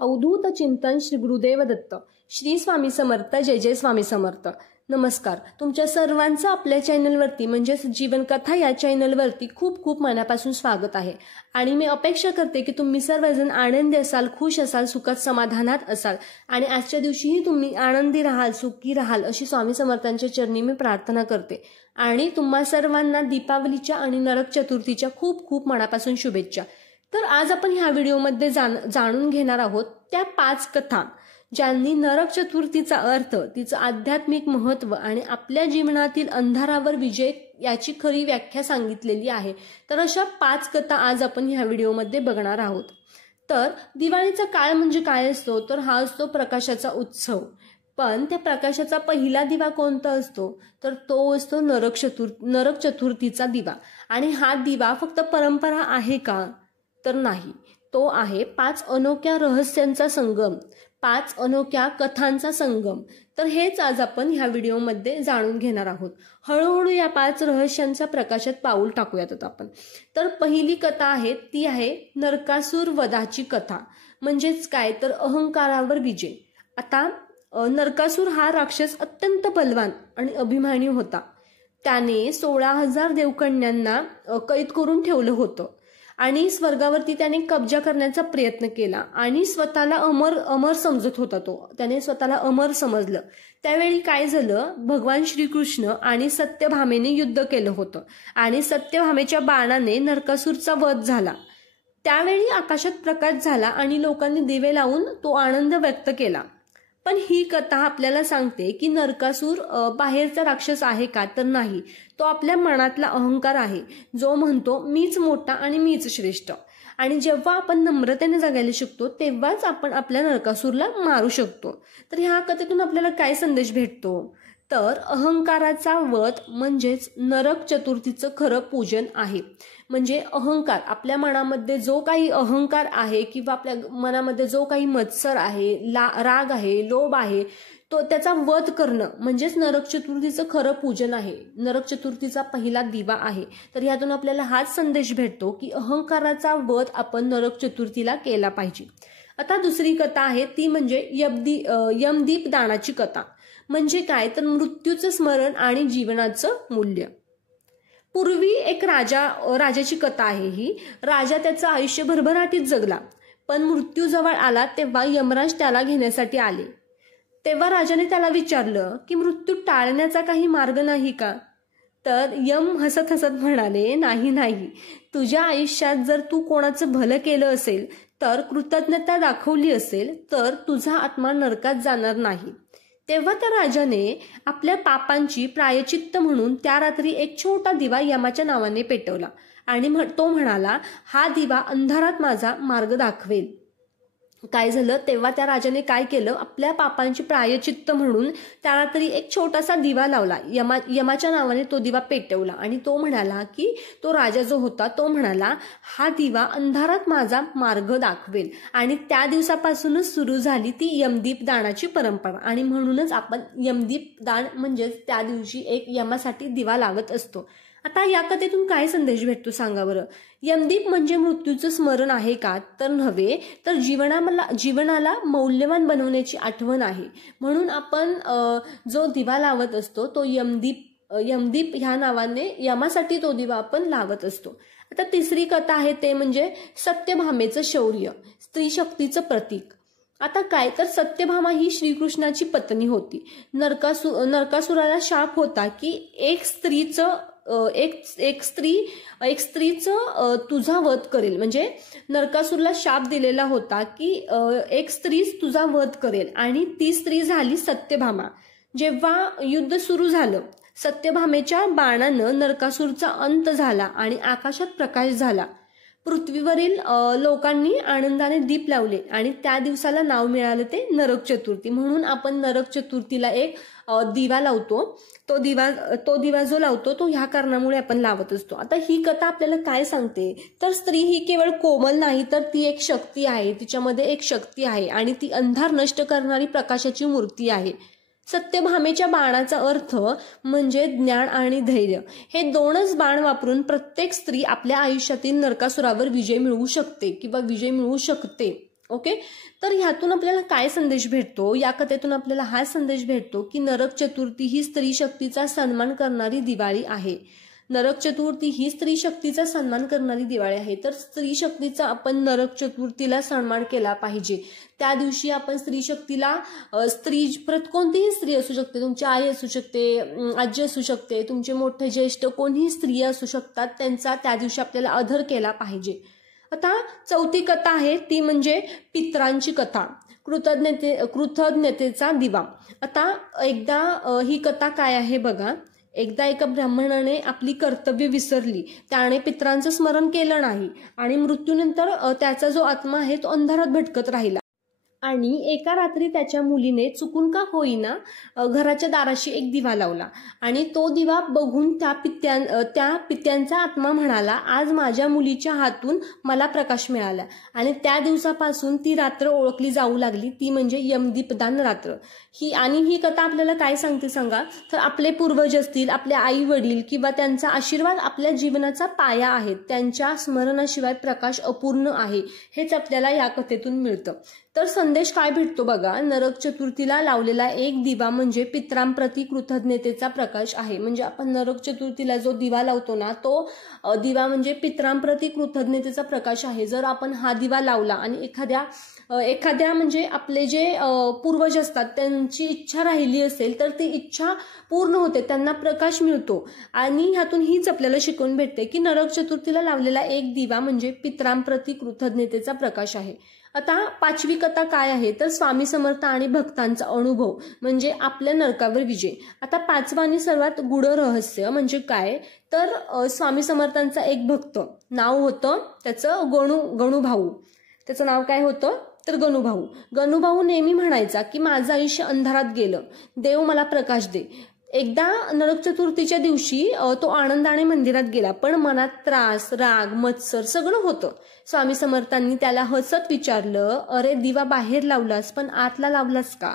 अवधूत चिंतन श्री गुरुदेव दत्त. श्री स्वामी समर्थ. जय जय स्वामी समर्थ. नमस्कार. तुमच्या सर्वांचं आपल्या चॅनलवरती म्हणजेच जीवनकथा या चॅनलवरती खूप खूप मनापासून स्वागत आहे. आणि मी अपेक्षा करते की तुम्ही सर्वजण आनंदी असाल, खुश असाल, सुखात समाधानात असाल आणि आजच्या दिवशीही तुम्ही आनंदी राहाल, सुखी राहाल अशी स्वामी समर्थांच्या चरणी मी प्रार्थना करते. आणि तुम्हा सर्वांना दीपावलीच्या आणि नरक चतुर्थीच्या खूप खूप मनापासून शुभेच्छा. तर आज आपण ह्या व्हिडिओमध्ये जाणून घेणार आहोत त्या 5 कथा ज्यांनी नरक चतुर्थीचा अर्थ, तिचं आध्यात्मिक महत्व आणि आपल्या जीवनातील अंधारावर विजय याची खरी व्याख्या सांगितलेली आहे. तर अशा 5 कथा आज आपण ह्या व्हिडिओमध्ये बघणार आहोत. तर दिवाळीचा काळ म्हणजे काय असतो, तर हा असतो प्रकाशाचा उत्सव. पण त्या प्रकाशाचा पहिला दिवा कोणता असतो, तर तो असतो नरक चतुर्थीचा दिवा. आणि हा दिवा फक्त परंपरा आहे का, तर नाही. तो आहे 5 अनोख्या रहस्यांचा संगम, 5 अनोख्या कथांचा संगम. तर हेच आज आपण ह्या व्हिडिओमध्ये जाणून घेणार आहोत. हळूहळू या 5 रहस्यांच्या प्रकाशात पाऊल टाकूयात आपण. तर पहिली कथा आहे ती आहे नरकासूर वधाची कथा. म्हणजेच काय, तर अहंकारावर विजय. आता नरकासूर हा राक्षस अत्यंत बलवान आणि अभिमानी होता. त्याने 16,000 देवकन्यांना कैद करून ठेवलं होतं आणि स्वर्गावरती त्याने कब्जा करण्याचा प्रयत्न केला आणि स्वतःला अमर समजत होता. त्याने स्वतःला अमर समजलं. त्यावेळी काय झालं, भगवान श्रीकृष्ण आणि सत्यभामेने युद्ध केलं होतं आणि सत्यभामेच्या बाणाने नरकासूरचा वध झाला. त्यावेळी आकाशात प्रकाश झाला आणि लोकांनी दिवे लावून तो आनंद व्यक्त केला. पण ही कथा आपल्याला सांगते की नरकासूर बाहेरचा राक्षस आहे का, तर नाही. तो आपल्या मनातला अहंकार आहे, जो म्हणतो मीच मोठा आणि मीच श्रेष्ठ. आणि जेव्हा आपण नम्रतेने जगायला शिकतो तेव्हाच आपण आपल्या नरकासूरला मारू शकतो. तर ह्या कथेतून आपल्याला काय संदेश भेटतो, तर अहंकाराचा वध म्हणजेच नरक चतुर्थीचं खरं पूजन आहे. म्हणजे अहंकार, आपल्या मनामध्ये जो काही अहंकार आहे किंवा आपल्या मनामध्ये जो काही मत्सर आहे, राग आहे, लोभ आहे, तो त्याचा वध करणं म्हणजेच नरक चतुर्थीचं खरं पूजन आहे. नरक चतुर्थीचा पहिला दिवा आहे. तर यातून आपल्याला हाच संदेश भेटतो की अहंकाराचा वध आपण नरक चतुर्थीला केला पाहिजे. आता दुसरी कथा आहे ती म्हणजे यमदीप दानाची कथा. म्हणजे काय, तर मृत्यूचं स्मरण आणि जीवनाचं मूल्य. पूर्वी एक राजाची कथा आहे ही. राजा त्याचं आयुष्य भरभराटीत जगला, पण मृत्यू जवळ आला तेव्हा यमराज त्याला घेण्यासाठी आले. तेव्हा राजाने त्याला विचारलं की मृत्यू टाळण्याचा काही मार्ग नाही का, तर यम हसत हसत म्हणाले, नाही, तुझ्या आयुष्यात जर तू कोणाचं भलं केलं असेल, तर कृतज्ञता दाखवली असेल, तर तुझा आत्मा नरकात जाणार नाही. तेव्हा त्या राजाने आपल्या पापांची प्रायचित्त म्हणून त्या रात्री एक छोटा दिवा यमाच्या नावाने पेटवला आणि तो म्हणाला, हा दिवा अंधारात माझा मार्ग दाखवेल. काय झालं, तेव्हा त्या राजाने काय केलं, आपल्या पापांची प्रायचित्त म्हणून त्या रात्री एक छोटासा दिवा लावला, यमाच्या नावाने तो दिवा पेटवला. आणि तो म्हणाला की तो राजा जो होता तो म्हणाला, हा दिवा अंधारात माझा मार्ग दाखवेल. आणि त्या दिवसापासूनच सुरू झाली ती यमदीप दानाची परंपरा. आणि म्हणूनच आपण यमदीप दान म्हणजेच त्या दिवशी एक यमासाठी दिवा लावत असतो. आता या कथेतून काय संदेश भेटतो सांगा बरं. यमदीप म्हणजे मृत्यूचं स्मरण आहे का, तर नव्हे, तर जीवनाला मौल्यवान बनवण्याची आठवण आहे. म्हणून आपण जो दिवा लावत असतो तो यमदीप ह्या नावाने यमासाठी तो दिवा आपण लावत असतो. आता तिसरी कथा आहे ते म्हणजे सत्यभामेचं शौर्य, स्त्री शक्तीचं प्रतीक. आता काय, तर सत्यभामा ही श्रीकृष्णाची पत्नी होती. नरकासुराला शाप होता की एक स्त्रीचं तुझा वध करेल. म्हणजे नरकासूरला शाप दिलेला होता की एक स्त्री तुझा वध करेल आणि ती स्त्री झाली सत्यभामा. जेव्हा युद्ध सुरू झालं, सत्यभामेच्या बाणानं नरकासूरचा अंत झाला आणि आकाशात प्रकाश झाला. पृथ्वीवरील लोकांनी आनंदाने दीप लावले आणि त्या दिवसाला नाव मिळालं ते नरक चतुर्थी. म्हणून आपण नरक चतुर्थीला एक दिवा लावतो. तो दिवा जो लावतो तो ह्या कारणामुळे आपण लावत असतो. आता ही कथा आपल्याला काय सांगते, तर स्त्री ही केवळ कोमल नाही, तर ती एक शक्ती आहे. तिच्यामध्ये एक शक्ती आहे आणि ती अंधार नष्ट करणारी प्रकाशाची मूर्ती आहे. सत्यभामेच्या बाणाचा अर्थ म्हणजे ज्ञान आणि धैर्य. हे दोनच बाण वापरून प्रत्येक स्त्री आपल्या आयुष्यातील नरकासुरावर विजय मिळवू शकते किंवा विजय मिळवू शकते. ओके, तर ह्यातून आपल्याला काय संदेश भेटतो, या कथेतून आपल्याला हा संदेश भेटतो की नरक चतुर्थी ही स्त्री शक्तीचा सन्मान करणारी दिवाळी आहे. नरक चतुर्थी ही स्त्री शक्तीचा सन्मान करणारी दिवाळी आहे. तर स्त्री शक्तीचा आपण नरक चतुर्थीला सन्मान केला पाहिजे. त्या दिवशी आपण स्त्री शक्तीला, स्त्री कोणतीही स्त्री असू शकते, तुमची आई असू शकते, आजी असू शकते, तुमचे मोठे ज्येष्ठ कोणीही स्त्रिया असू शकतात, त्यांचा त्या दिवशी आपल्याला आदर केला पाहिजे. आता चौथी कथा आहे ती म्हणजे पित्रांची कथा, कृतज्ञतेचा दिवा. आता एकदा ही कथा काय आहे बघा. एकदा एका ब्राह्मणाने आपली कर्तव्य विसरली, त्याने पित्रांचं स्मरण केलं नाही आणि मृत्यूनंतर त्याचा जो आत्मा आहे तो अंधारात भटकत राहिला. आणि एका रात्री त्याच्या मुलीने चुकून का होईना घराच्या दाराशी एक दिवा लावला आणि तो दिवा बघून त्या पित्यांचा आत्मा म्हणाला, आज माझ्या मुलीच्या हातून मला प्रकाश मिळाला. आणि त्या दिवसापासून ती रात्र ओळखली जाऊ लागली, ती म्हणजे यमदीपदान रात्र. ही कथा आपल्याला काय सांगते सांगा, तर आपले पूर्वज असतील, आपले आई वडील किंवा त्यांचा आशीर्वाद आपल्या जीवनाचा पाया आहे. त्यांच्या स्मरणाशिवाय प्रकाश अपूर्ण आहे, हेच आपल्याला या कथेतून मिळतं. तर संदेश काय भेटतो बघा. नरक चतुर्थीला लावलेला एक दिवा म्हणजे पित्रांप्रती कृतज्ञतेचा प्रकाश आहे. म्हणजे आपण नरक चतुर्थीला जो दिवा लावतो ना, तो दिवा म्हणजे पित्रांप्रती कृतज्ञतेचा प्रकाश आहे. जर आपण हा दिवा लावला आणि एखाद्या म्हणजे आपले जे पूर्वज असतात त्यांची इच्छा राहिली असेल तर ती इच्छा पूर्ण होते, त्यांना प्रकाश मिळतो. आणि ह्यातून हीच आपल्याला शिकवण भेटते की नरक चतुर्थीला लावलेला एक दिवा म्हणजे पित्रांप्रती कृतज्ञतेचा प्रकाश आहे. आता पाचवी कथा काय आहे, तर स्वामी समर्थ आणि भक्तांचा अनुभव म्हणजे आपल्या नरकावर विजय. आता पाचवा आणि सर्वात गूढ रहस्य म्हणजे काय, तर स्वामी समर्थांचा एक भक्त, नाव होतं त्याचं गणूभाऊ. त्याचं नाव काय होतं, तर गणूभाऊ. गणूभाऊ नेहमी म्हणायचा की माझं आयुष्य अंधारात गेलं, देव मला प्रकाश दे. एकदा नरक चतुर्थीच्या दिवशी तो आनंदाने मंदिरात गेला, पण मनात त्रास, राग, मत्सर सगळं होतं. स्वामी समर्थांनी त्याला हसत विचारलं, अरे दिवा बाहेर लावलास पण आतला लावलास का?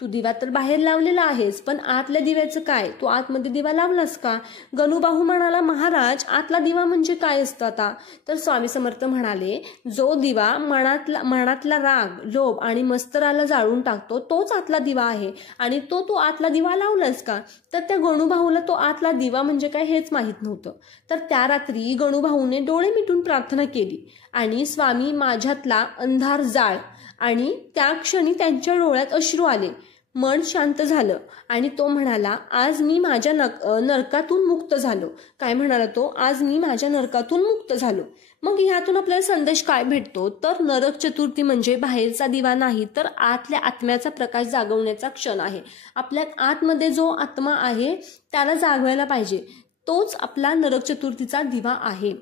तू दिवा तर बाहेर लावलेला आहेस, पण आतल्या दिव्याचं काय, तू आतमध्ये दिवा लावलास का? गणूभाऊ म्हणाला, महाराज आतला दिवा म्हणजे काय असतं आता? तर स्वामी समर्थ म्हणाले, जो दिवा मनातला राग, लोभ आणि मत्सराला जाळून टाकतो तोच आतला दिवा आहे. आणि तू आतला दिवा लावलास का? तर त्या गणूभाऊला तो आतला दिवा म्हणजे काय हेच माहित नव्हतं. तर त्या रात्री गणूभाऊने डोळे मिटून प्रार्थना केली आणि स्वामी माझ्यातला अंधार जाळ. आणि त्या क्षणी त्यांच्या डोळ्यात अश्रू आले, मन शांत झालं आणि तो म्हणाला, आज मी माझ्या नरकातून मुक्त झालो. काय म्हणाला तो, आज मी माझ्या नरकातून मुक्त झालो. मग ह्यातून आपल्याला संदेश काय भेटतो, तर नरक चतुर्थी म्हणजे बाहेरचा दिवा नाही, तर आतल्या आत्म्याचा प्रकाश जागवण्याचा क्षण आहे. आपल्या आतमध्ये जो आत्मा आहे त्याला जागवायला पाहिजे, तोच आपला नरक चतुर्थीचा दिवा आहे.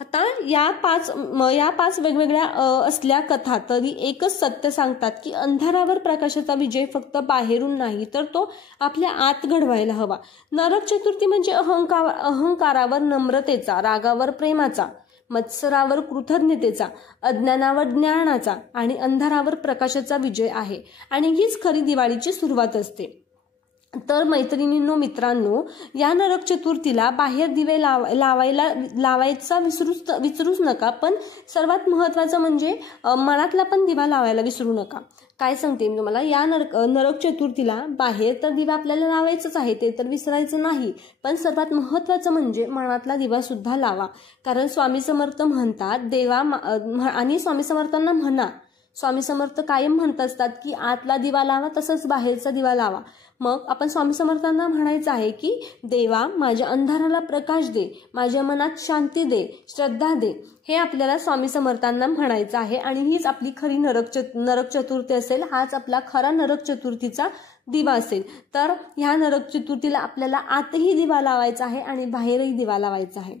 आता या पाच वेगवेगळ्या असल्या कथा तरी एकच सत्य सांगतात की अंधारावर प्रकाशाचा विजय फक्त बाहेरून नाही, तर तो आपल्या आत घडवायला हवा. नरक चतुर्थी म्हणजे अहंकारावर नम्रतेचा, रागावर प्रेमाचा, मत्सरावर कृतज्ञतेचा, अज्ञानावर ज्ञानाचा आणि अंधारावर प्रकाशाचा विजय आहे. आणि हीच खरी दिवाळीची सुरुवात असते. तर मैत्रिणींनो, मित्रांनो, या नरक चतुर्थीला बाहेर दिवे लावायचा विसरूच नका. पण सर्वात महत्वाचं म्हणजे मनातला पण दिवा लावायला विसरू नका. काय सांगते मी तुम्हाला, या नरक चतुर्थीला बाहेर तर दिवा आपल्याला लावायचंच आहे, ते तर विसरायचं नाही. पण सर्वात महत्वाचं म्हणजे मनातला दिवा सुद्धा लावा. कारण स्वामी समर्थ म्हणतात, आणि स्वामी समर्थांना म्हणा, स्वामी समर्थ कायम म्हणत असतात की आतला दिवा लावा तसंच बाहेरचा दिवा लावा. मग आपण स्वामी समर्थांना म्हणायचं आहे की देवा माझ्या अंधाराला प्रकाश दे, माझ्या मनात शांती दे, श्रद्धा दे. हे आपल्याला स्वामी समर्थांना म्हणायचं आहे. आणि हीच आपली खरी नरक चतुर्थी असेल, हाच आपला खरा नरक चतुर्थीचा दिवा असेल. तर ह्या नरक चतुर्थीला आपल्याला आतही दिवा लावायचा आहे आणि बाहेरही दिवा लावायचा आहे.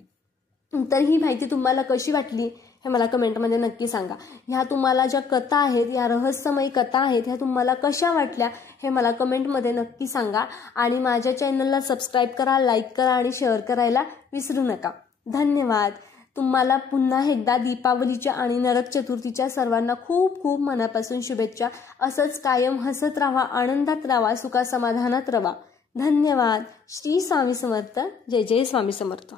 तर ही माहिती तुम्हाला कशी वाटली हे मला कमेंटमध्ये नक्की सांगा. ह्या तुम्हाला ज्या कथा आहेत, या रहस्यमयी कथा आहेत, ह्या तुम्हाला कशा वाटल्या हे मला कमेंटमध्ये नक्की सांगा. आणि माझ्या चॅनलला सबस्क्राईब करा, लाईक करा आणि शेअर करायला विसरू नका. धन्यवाद. तुम्हाला पुन्हा एकदा दीपावलीच्या आणि नरक चतुर्थीच्या सर्वांना खूप खूप मनापासून शुभेच्छा. असंच कायम हसत राहा, आनंदात राहा, सुखा समाधानात राहा. धन्यवाद. श्री स्वामी समर्थ. जय जय स्वामी समर्थ.